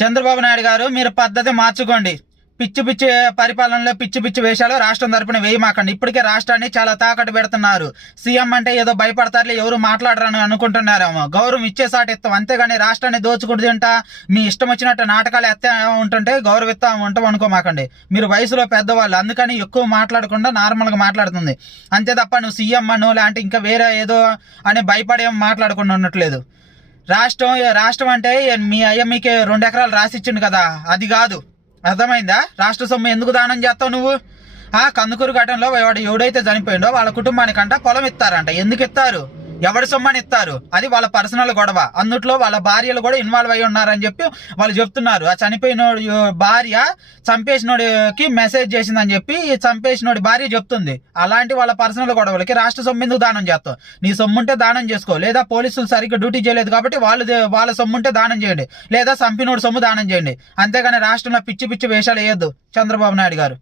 చంద్రబాబు నాయుడు గారు మీరు పద్ధతి మార్చుకోండి. పిచ్చి పిచ్చి పరిపాలనలో పిచ్చి పిచ్చి వేషాలు రాష్ట్రం తరపున వేయమాకండి. ఇప్పటికే రాష్ట్రాన్ని చాలా తాకట్టు పెడుతున్నారు. సీఎం అంటే ఏదో భయపడతారులే, ఎవరు మాట్లాడరని అనుకుంటున్నారేమో. గౌరవం ఇచ్చేసాట ఇస్తాం, అంతేగాని రాష్ట్రాన్ని దోచుకుంటుంటా మీ ఇష్టం వచ్చినట్టు నాటకాలు ఎత్తే ఉంటుంటే గౌరవిస్తాం ఉంటాం అనుకోమాకండి. మీరు వయసులో పెద్దవాళ్ళు, అందుకని ఎక్కువ మాట్లాడకుండా నార్మల్గా మాట్లాడుతుంది అంతే తప్ప నువ్వు సీఎం అనో లాంటి ఇంకా వేరే ఏదో అని భయపడేం మాట్లాడకుండా ఉండట్లేదు. రాష్ట్రం అంటే మీ అయ్య మీకు 2 ఎకరాలు రాసిచ్చిండు కదా, అది కాదు. అర్థమైందా? రాష్ట్ర సొమ్ము ఎందుకు దానం చేస్తావు నువ్వు? కందుకూరు ఘటనలో వాడు ఎవడైతే చనిపోయిండో వాళ్ళ కుటుంబానికంట పొలం ఇస్తారంట. ఎందుకు ఇస్తారు? ఎవడి సొమ్మని ఇస్తారు? అది వాళ్ళ పర్సనల్ గొడవ. అందుట్లో వాళ్ళ భార్యలు కూడా ఇన్వాల్వ్ అయ్యి ఉన్నారని చెప్పి వాళ్ళు చెప్తున్నారు. ఆ చనిపోయినోడి భార్య చంపేసినోడికి మెసేజ్ చేసిందని చెప్పి చంపేసినోడి భార్య చెప్తుంది. అలాంటి వాళ్ళ పర్సనల్ గొడవలకి రాష్ట్ర సొమ్ము ఎందుకు దానం చేస్తావు? నీ సొమ్ముంటే దానం చేసుకో, లేదా పోలీసులు సరిగ్గా డ్యూటీ చేయలేదు కాబట్టి వాళ్ళ సొమ్ముంటే దానం చేయండి, లేదా చంపినోడి సొమ్ము దానం చేయండి. అంతేగాని రాష్ట్రంలో పిచ్చి పిచ్చి వేషాలు వేయొద్దు చంద్రబాబు నాయుడు గారు.